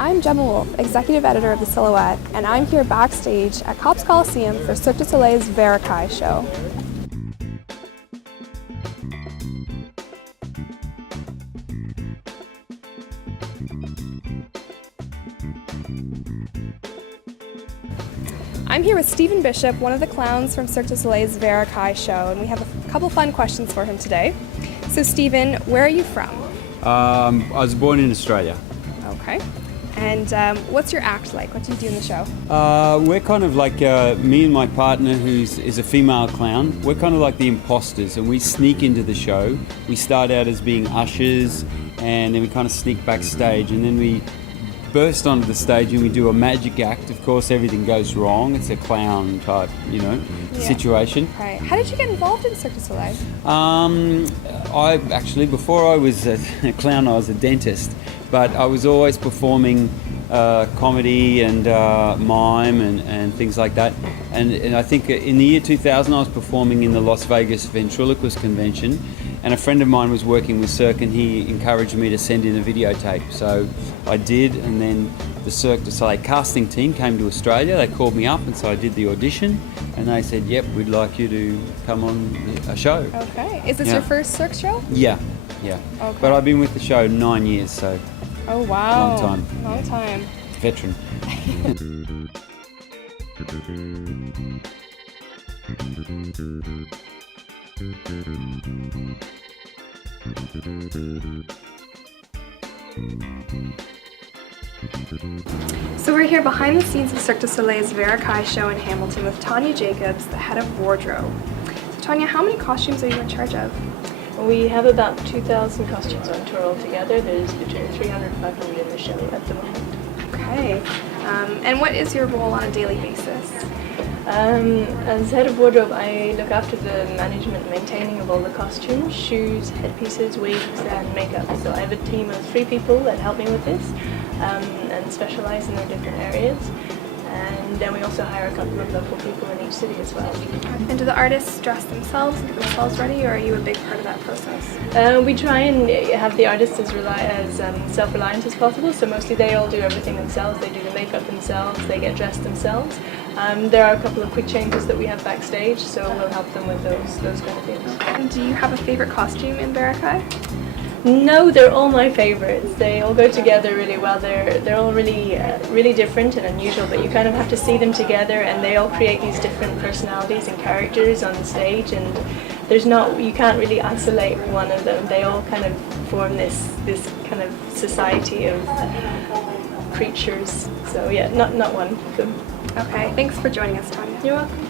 I'm Gemma Wolf, Executive Editor of The Silhouette, and I'm here backstage at Copps Coliseum for Cirque du Soleil's Verikai show. I'm here with Stephen Bishop, one of the clowns from Cirque du Soleil's Verikai show, and we have a couple fun questions for him today. So Stephen, where are you from? I was born in Australia. Okay. And what's your act like? What do you do in the show? We're kind of like, me and my partner is a female clown, we're kind of like the imposters, and we sneak into the show. We start out as being ushers, and then we kind of sneak backstage, and then we burst onto the stage and we do a magic act. Of course, everything goes wrong. It's a clown type, situation. Right. How did you get involved in Cirque du Soleil? I actually, before I was a clown, I was a dentist, but I was always performing comedy and mime and things like that. And I think in the year 2000, I was performing in the Las Vegas Ventriloquist Convention, and a friend of mine was working with Cirque, and he encouraged me to send in a videotape. So I did, and then the Cirque du Soleil casting team came to Australia. They called me up, and so I did the audition, and they said, "Yep, we'd like you to come on a show." Okay. Is this your first Cirque show? Yeah. Okay. But I've been with the show 9 years, so. Oh wow. Long time. Veteran. So we're here behind the scenes of Cirque du Soleil's Verikai show in Hamilton with Tanya Jacobs, the head of wardrobe. So Tanya, how many costumes are you in charge of? We have about 2,000 costumes on tour altogether. There's between 300 and 500 in the show at the moment. Okay. And what is your role on a daily basis? As head of wardrobe, I look after the management and maintaining of all the costumes, shoes, headpieces, wigs, and makeup. So I have a team of 3 people that help me with this and specialize in their different areas. And then we also hire a couple of local people in each city as well. And do the artists dress themselves and get themselves ready, or are you a big part of that process? We try and have the artists as self-reliant as possible, so mostly they all do everything themselves. They do the makeup themselves, they get dressed themselves. There are a couple of quick changes that we have backstage, so we'll help them with those kind of things. And do you have a favorite costume in Verikai? No, they're all my favorites. They all go together really well. They're all really different and unusual, but you kind of have to see them together, and they all create these different personalities and characters on the stage, and you can't really isolate one of them. They all kind of form this kind of society of creatures. So yeah, not one of them. Okay, thanks for joining us, Tanya. You're welcome.